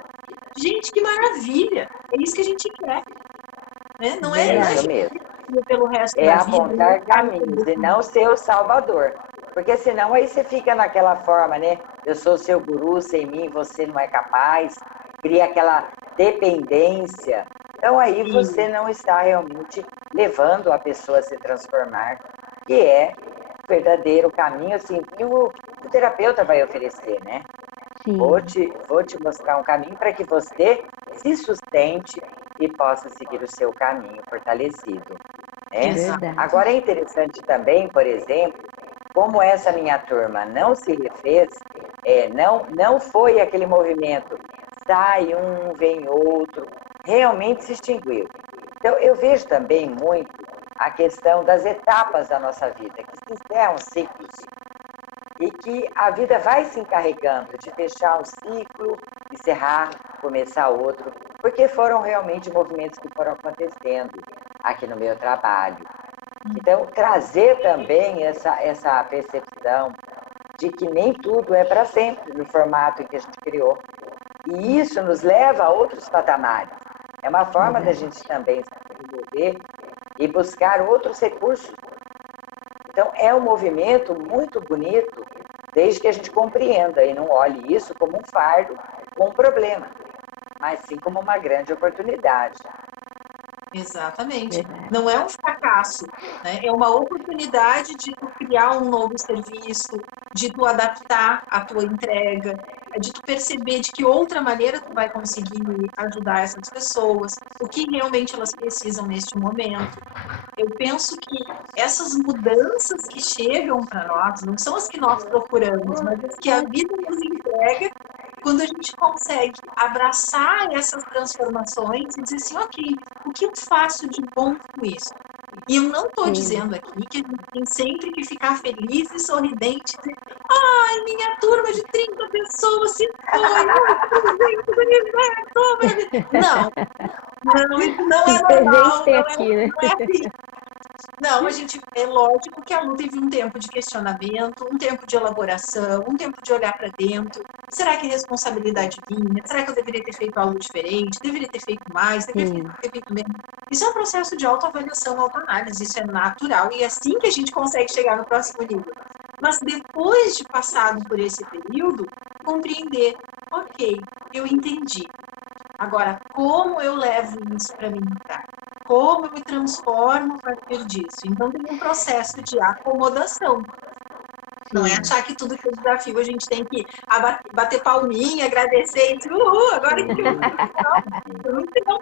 gente, que maravilha! É isso que a gente quer. Né? Não é isso mesmo. Pelo resto é da vida. apontar caminhos e não ser o salvador. Porque senão aí você fica naquela forma, né? Eu sou seu guru, sem mim você não é capaz. Cria aquela dependência. Então aí você não está realmente levando a pessoa a se transformar, que é o verdadeiro caminho, assim, que o terapeuta vai oferecer, né? Vou te mostrar um caminho para que você se sustente e possa seguir o seu caminho fortalecido. Né? Agora é interessante também, por exemplo, como essa minha turma não se refez, não foi aquele movimento, sai um, vem outro, realmente se extinguiu. Então, eu vejo também muito a questão das etapas da nossa vida, que se encerram ciclos, e que a vida vai se encarregando de fechar um ciclo, encerrar, começar outro, porque foram realmente movimentos que foram acontecendo aqui no meu trabalho. Então, trazer também essa percepção de que nem tudo é para sempre no formato em que a gente criou. E isso nos leva a outros patamares. É uma forma da gente também se desenvolver e buscar outros recursos. Então, é um movimento muito bonito, desde que a gente compreenda e não olhe isso como um fardo ou um problema. mas sim como uma grande oportunidade. Exatamente. Verdade. Não é um fracasso, né? É uma oportunidade de tu criar um novo serviço, de tu adaptar a tua entrega, de tu perceber de que outra maneira tu vai conseguir ajudar essas pessoas, o que realmente elas precisam neste momento. Eu penso que essas mudanças que chegam para nós não são as que nós procuramos, mas as que a vida nos entrega quando a gente consegue abraçar essas transformações e dizer assim, ok, o que eu faço de bom com isso? E eu não estou Sim. dizendo aqui que a gente tem sempre que ficar feliz e sorridente e dizer, ai, minha turma de 30 pessoas se foi, não, isso não é Que presente normal, tem não aqui, né? é assim. Não, é lógico que a Lu teve um tempo de questionamento, um tempo de elaboração, um tempo de olhar para dentro. Será que é responsabilidade minha? Será que eu deveria ter feito algo diferente? Deveria ter feito mais? Deveria ter feito menos? Isso é um processo de autoavaliação, autoanálise, isso é natural e é assim que a gente consegue chegar no próximo nível. Mas depois de passado por esse período, compreender, ok, eu entendi. Agora, como eu levo isso para mim? Como eu me transformo a partir disso? Então, tem um processo de acomodação. Não é achar que tudo que é desafio a gente tem que bater palminha, agradecer e dizer, agora que eu não entendo.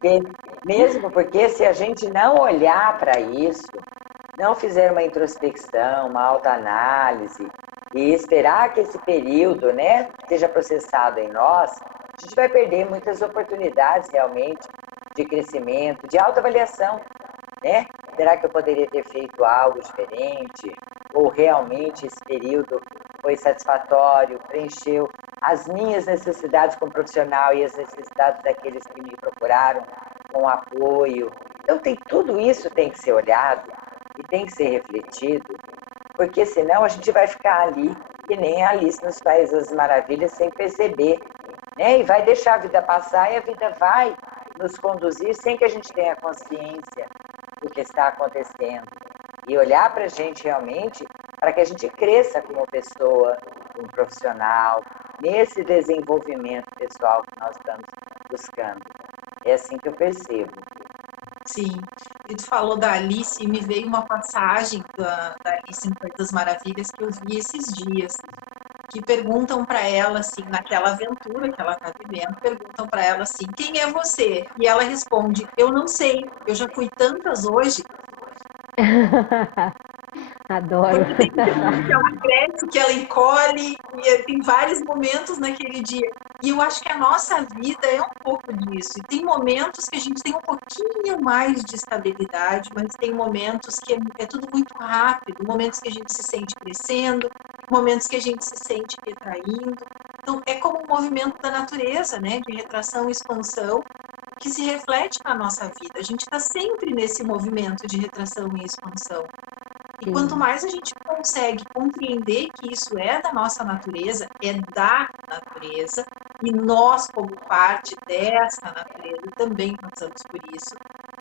Sim, mesmo porque se a gente não olhar para isso, não fizer uma introspecção, uma autoanálise e esperar que esse período, né, seja processado em nós, a gente vai perder muitas oportunidades realmente de crescimento, de autoavaliação, né? Será que eu poderia ter feito algo diferente? Ou realmente esse período foi satisfatório, preencheu as minhas necessidades como profissional e as necessidades daqueles que me procuraram com apoio? Então, tudo isso tem que ser olhado e tem que ser refletido, porque senão a gente vai ficar ali que nem a Alice nos Países das Maravilhas sem perceber, né? E vai deixar a vida passar e a vida vai nos conduzir sem que a gente tenha consciência do que está acontecendo. E olhar para a gente realmente, para que a gente cresça como pessoa, como profissional, nesse desenvolvimento pessoal que nós estamos buscando. É assim que eu percebo. Sim. E tu falou da Alice e me veio uma passagem da Alice em País das Maravilhas que eu vi esses dias, que perguntam para ela, assim, naquela aventura que ela está vivendo, perguntam para ela assim, quem é você? E ela responde, eu não sei, eu já fui tantas hoje. Adoro. Porque tem momentos que ela cresce, que ela encolhe, e tem vários momentos naquele dia. E eu acho que a nossa vida é um pouco disso. E tem momentos que a gente tem um pouquinho mais de estabilidade, mas tem momentos que é tudo muito rápido, momentos que a gente se sente crescendo, momentos que a gente se sente retraindo. Então, é como um movimento da natureza, né? De retração e expansão, que se reflete na nossa vida. A gente está sempre nesse movimento de retração e expansão. E quanto mais a gente consegue compreender que isso é da nossa natureza, é da natureza, e nós, como parte dessa natureza, também passamos por isso,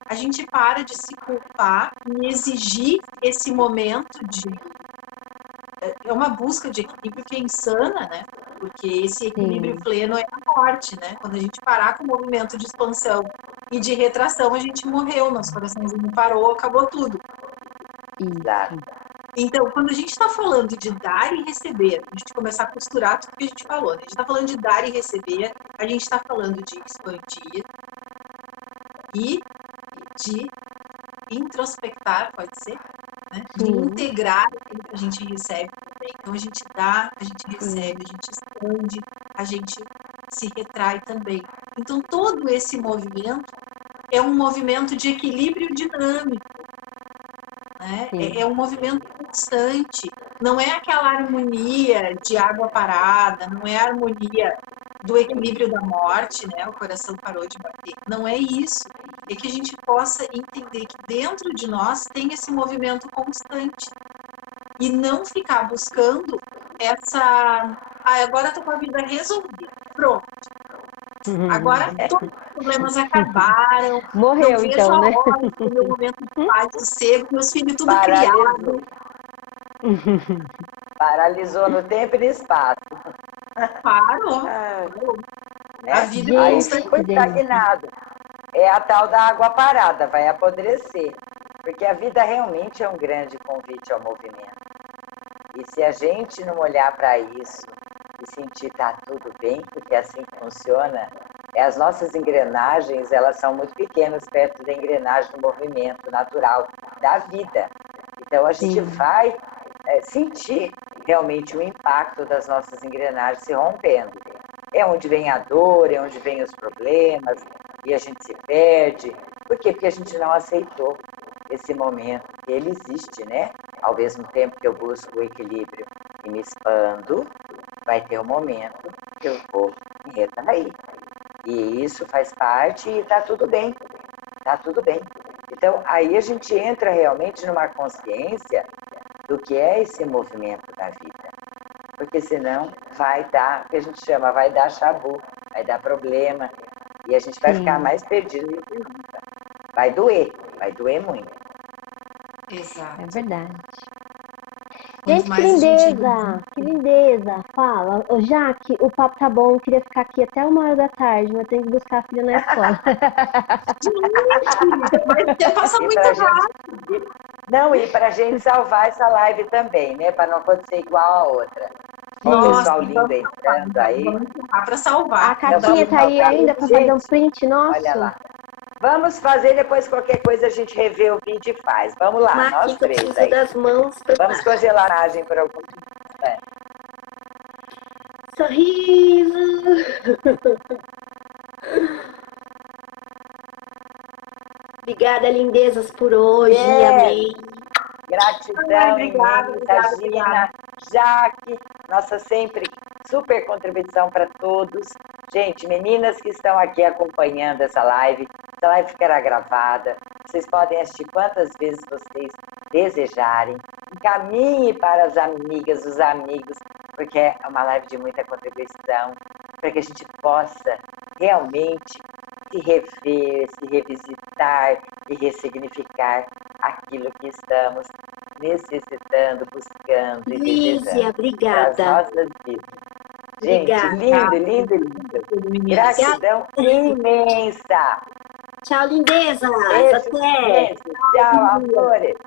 a gente para de se culpar e exigir esse momento de... É uma busca de equilíbrio que é insana, né? Porque esse equilíbrio pleno é a morte, né? Quando a gente parar com o movimento de expansão e de retração, a gente morreu, nosso coraçãozinho parou, acabou tudo. Exato. Então, quando a gente está falando de dar e receber, a gente começar a costurar tudo que a gente falou, né? A gente está falando de dar e receber, a gente está falando de expandir e de introspectar, pode ser, né? De integrar aquilo que a gente recebe também. Então, a gente dá, a gente recebe, a gente expande, a gente se retrai também. Então, todo esse movimento é um movimento de equilíbrio dinâmico, né? É um movimento constante, não é aquela harmonia de água parada, não é a harmonia do equilíbrio da morte, né? O coração parou de bater. Não é isso. É que a gente possa entender que dentro de nós tem esse movimento constante e não ficar buscando essa... agora eu tô com a vida resolvida. Pronto. Agora todos os problemas acabaram. Morreu, não então, né? hora do meu momento de paz, sossego, meus filhos tudo criado. Paralisou no tempo e no espaço. Parou. né? A vida Aí Gente, ficou que delícia. estagnado. É a tal da água parada, vai apodrecer. Porque a vida realmente é um grande convite ao movimento. E se a gente não olhar para isso e sentir tá tudo bem, porque é assim que funciona, as nossas engrenagens, elas são muito pequenas perto da engrenagem do movimento natural da vida. Então a gente Sim. vai sentir realmente o impacto das nossas engrenagens se rompendo. É onde vem a dor, é onde vem os problemas, e a gente se perde. Por quê? Porque a gente não aceitou esse momento, que ele existe, né? Ao mesmo tempo que eu busco o equilíbrio e me expando, vai ter um momento que eu vou me retrair. E isso faz parte e tá tudo bem. Tá tudo bem. Então, aí a gente entra realmente numa consciência do que é esse movimento da vida. Porque senão vai dar, o que a gente chama, vai dar chabu, vai dar problema. E a gente vai ficar mais perdido do que nunca. Vai doer muito. Exato. É verdade. Quanto Gente, que mais a gente- lindeza! Que lindeza! Fala, ô Jaque, o papo tá bom, eu queria ficar aqui até 1h da tarde, mas eu tenho que buscar a filha na escola. Mas você passa E muito pra rápido. gente, não, e para a gente salvar essa live também, né? Para não acontecer igual a outra. Ó, o Nossa, pessoal lindo entrando aí. vamos encerrar para A salvar. Catinha tá aí ainda pra fazer um print nosso? Olha lá. Vamos fazer, depois qualquer coisa a gente revê o vídeo e faz. Vamos lá, nós Aqui que eu três preciso aí. das mãos pra Vamos congelar a imagem por algum tempo. sorriso. Obrigada, lindezas, por hoje. Amém. Gratidão Obrigada, imensa, Gina, Jaque, nossa sempre super contribuição para todos. Gente, meninas que estão aqui acompanhando essa live ficará gravada. Vocês podem assistir quantas vezes vocês desejarem. Encaminhe para as amigas, os amigos, porque é uma live de muita contribuição, para que a gente possa realmente se rever, se revisitar e ressignificar aquilo que estamos necessitando, buscando e Lízia, desejando para as obrigada. nossas vidas. Gente, Obrigada. lindo, lindo, lindo. Gratidão imensa. Tchau, lindezas. Beijo, Até. beijo. Tchau, amores.